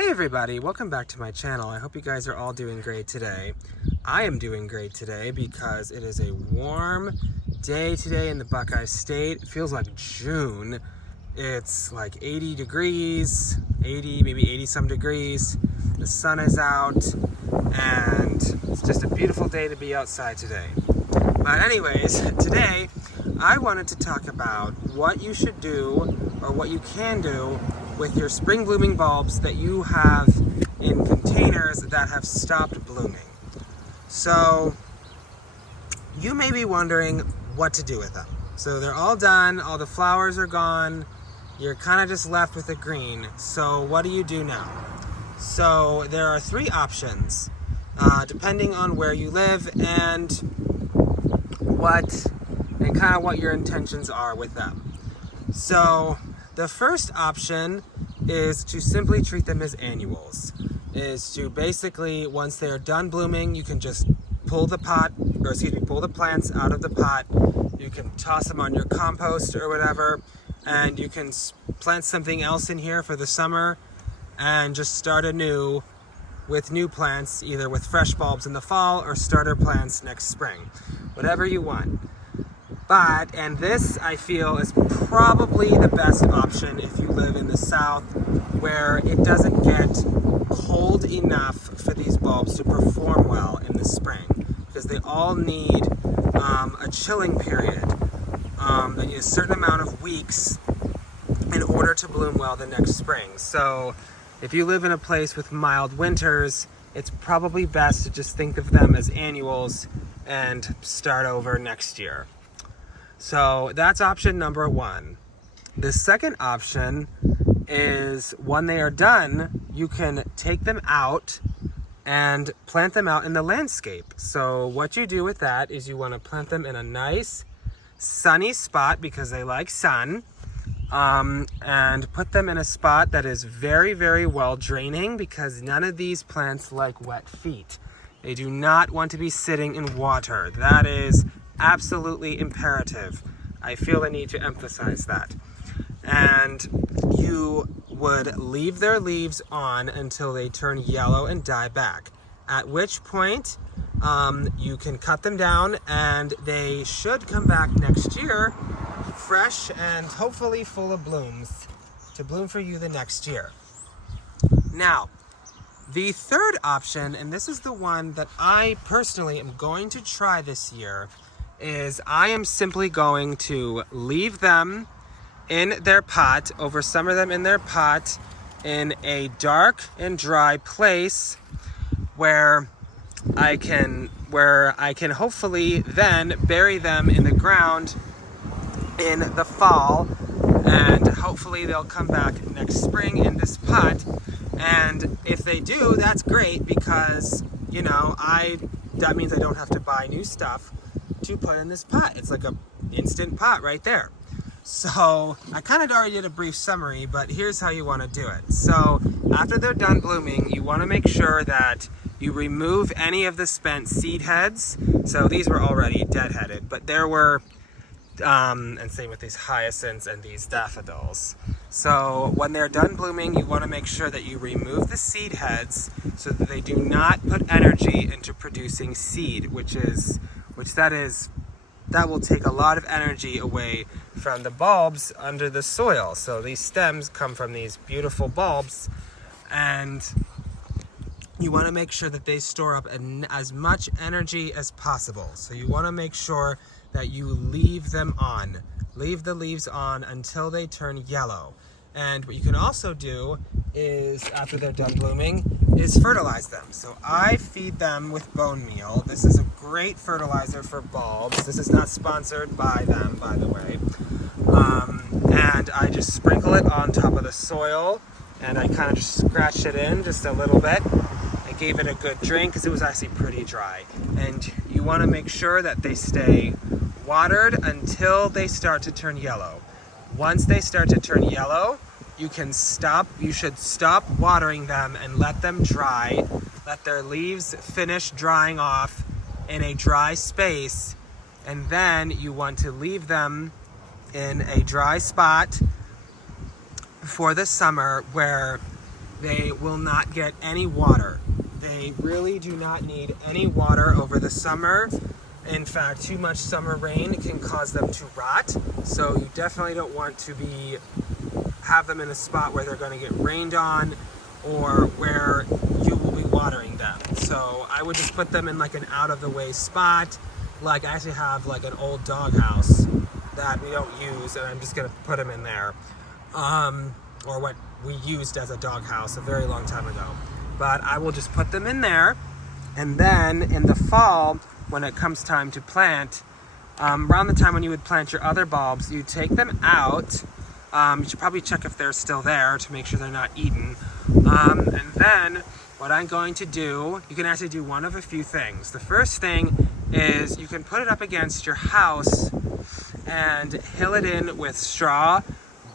Hey everybody, welcome back to my channel. I hope you guys are all doing great today. I am doing great today because it is a warm day today in the Buckeye State. It feels like June. It's like 80 degrees, 80, maybe 80 some degrees. The sun is out and it's just a beautiful day to be outside today. But anyways, today I wanted to talk about what you should do or what you can do with your spring blooming bulbs that you have in containers that have stopped blooming. So you may be wondering what to do with them. So they're all done, all the flowers are gone, you're kind of just left with the green. So what do you do now? So there are three options, depending on where you live and kind of what your intentions are with them. So the first option is to simply treat them as annuals. Is to basically, once they're done blooming, you can just pull the plants out of the pot. You can toss them on your compost or whatever, and you can plant something else in here for the summer and just start anew with new plants, either with fresh bulbs in the fall or starter plants next spring. Whatever you want. And this I feel is probably the best option if you live in the south where it doesn't get cold enough for these bulbs to perform well in the spring, because they all need a chilling period. They need a certain amount of weeks in order to bloom well the next spring. So if you live in a place with mild winters, it's probably best to just think of them as annuals and start over next year. So that's option number one. The second option is when they are done, you can take them out and plant them out in the landscape. So what you do with that is you want to plant them in a nice sunny spot because they like sun, and put them in a spot that is very, very well draining, because none of these plants like wet feet. They do not want to be sitting in water. That is absolutely imperative. I feel the need to emphasize that. And you would leave their leaves on until they turn yellow and die back, at which point you can cut them down and they should come back next year fresh and hopefully full of blooms to bloom for you the next year. Now, the third option, and this is the one that I personally am going to try this year, is I am simply going to leave them in their pot, oversummer them in their pot in a dark and dry place where I can hopefully then bury them in the ground in the fall, and hopefully they'll come back next spring in this pot. And if they do, that's great, because that means I don't have to buy new stuff to put in this pot. It's like a instant pot right there. So I kind of already did a brief summary, but here's how you want to do it. So after they're done blooming, you want to make sure that you remove any of the spent seed heads. So these were already deadheaded, but there were and same with these hyacinths and these daffodils. So when they're done blooming, you want to make sure that you remove the seed heads so that they do not put energy into producing seed, that will take a lot of energy away from the bulbs under the soil. So these stems come from these beautiful bulbs, and you want to make sure that they store up as much energy as possible. So you want to make sure that you leave them on. Leave the leaves on until they turn yellow. And what you can also do is, after they're done blooming, is fertilize them. So I feed them with bone meal. This is a great fertilizer for bulbs. This is not sponsored by them, by the way. And I just sprinkle it on top of the soil, and I kind of just scratch it in just a little bit. I gave it a good drink because it was actually pretty dry. And you want to make sure that they stay watered until they start to turn yellow. Once they start to turn yellow, you should stop watering them and let them dry. Let their leaves finish drying off in a dry space, and then you want to leave them in a dry spot for the summer where they will not get any water. They really do not need any water over the summer. In fact, too much summer rain can cause them to rot. So you definitely don't want to have them in a spot where they're going to get rained on or where you will be watering them. So I would just put them in like an out of the way spot. Like I actually have like an old doghouse that we don't use, and I'm just going to put them in there. Or what we used as a doghouse a very long time ago. But I will just put them in there, and then in the fall, when it comes time to plant, around the time when you would plant your other bulbs, you take them out. You should probably check if they're still there to make sure they're not eaten. And then what I'm going to do, you can actually do one of a few things. The first thing is you can put it up against your house and hill it in with straw,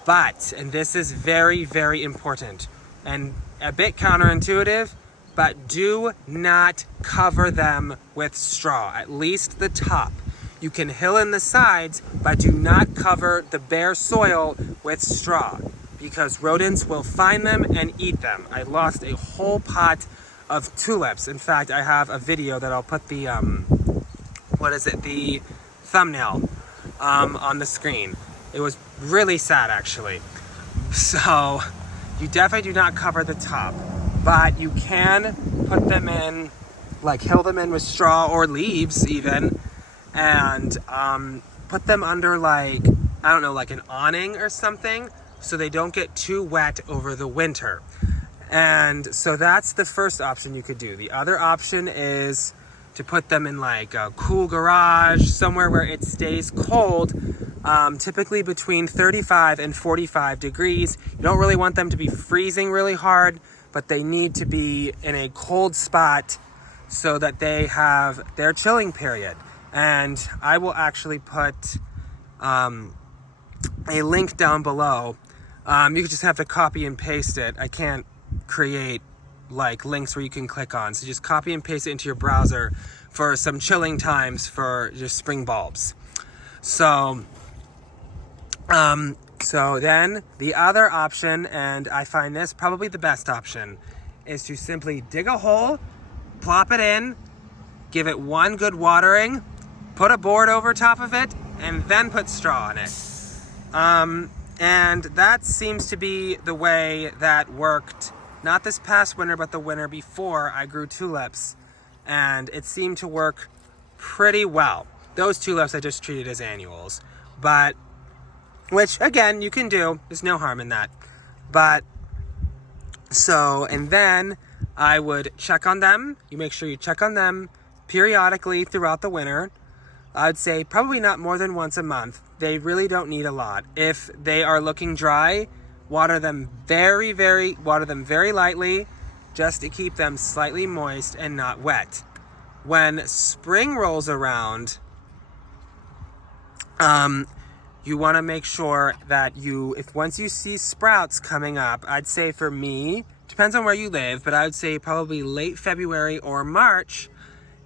but, and this is very, very important and a bit counterintuitive, but do not cover them with straw, at least the top. You can hill in the sides, but do not cover the bare soil with straw because rodents will find them and eat them. I lost a whole pot of tulips. In fact, I have a video that I'll put the, the thumbnail on the screen. It was really sad, actually. So you definitely do not cover the top, but you can put them in, like hill them in with straw or leaves even, and put them under like, I don't know, like an awning or something, so they don't get too wet over the winter. And so that's the first option you could do. The other option is to put them in like a cool garage, somewhere where it stays cold, typically between 35 and 45 degrees. You don't really want them to be freezing really hard, but they need to be in a cold spot so that they have their chilling period. And I will actually put a link down below. You just have to copy and paste it. I can't create like links where you can click on. So just copy and paste it into your browser for some chilling times for your spring bulbs. So then the other option, and I find this probably the best option, is to simply dig a hole, plop it in, give it one good watering, put a board over top of it, and then put straw on it. And that seems to be the way that worked, not this past winter, but the winter before I grew tulips. And it seemed to work pretty well. Those tulips I just treated as annuals, but, which again, you can do, there's no harm in that. But, so, and then I would check on them. You make sure you check on them periodically throughout the winter. I'd say probably not more than once a month. They really don't need a lot. If they are looking dry, water them very lightly, just to keep them slightly moist and not wet. When spring rolls around, you want to make sure that once you see sprouts coming up, I'd say for me, depends on where you live, but I would say probably late February or March,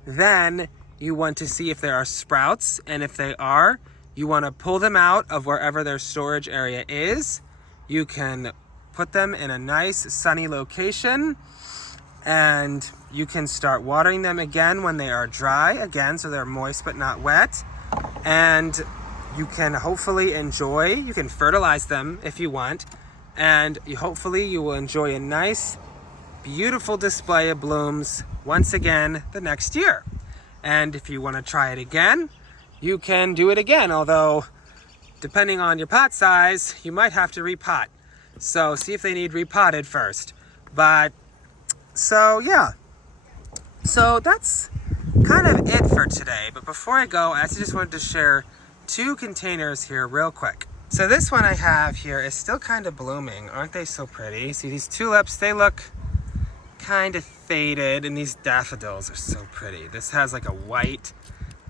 then you want to see if there are sprouts, and if they are, you want to pull them out of wherever their storage area is. You can put them in a nice sunny location, and you can start watering them again when they are dry, again, so they're moist but not wet. And you can hopefully you can fertilize them if you want, and hopefully you will enjoy a nice, beautiful display of blooms once again the next year. And if you want to try it again, you can do it again, although depending on your pot size, you might have to repot. So see if they need repotted first. But, so yeah. So that's kind of it for today. But before I go, I actually just wanted to share 2 containers here real quick. So this one I have here is still kind of blooming. Aren't they so pretty? See these tulips, they look kind of faded, and these daffodils are so pretty. This has like a white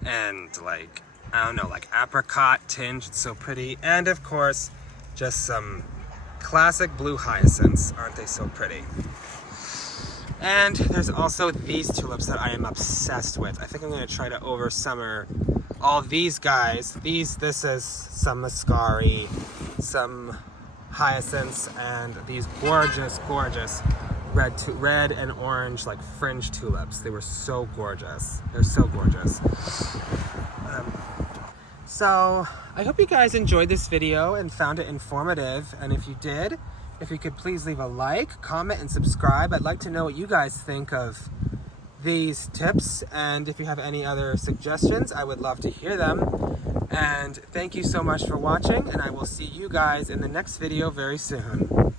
and like, I don't know, like apricot tinge. It's so pretty. And of course, just some classic blue hyacinths. Aren't they so pretty? And there's also these tulips that I am obsessed with. I think I'm going to try to over summer all these guys. This is some mascari, some hyacinths and these gorgeous, gorgeous red and orange like fringe tulips. They were so gorgeous. They're so gorgeous. So I hope you guys enjoyed this video and found it informative. And if you did, if you could please leave a like, comment, and subscribe. I'd like to know what you guys think of these tips. And if you have any other suggestions, I would love to hear them. And thank you so much for watching, and I will see you guys in the next video very soon.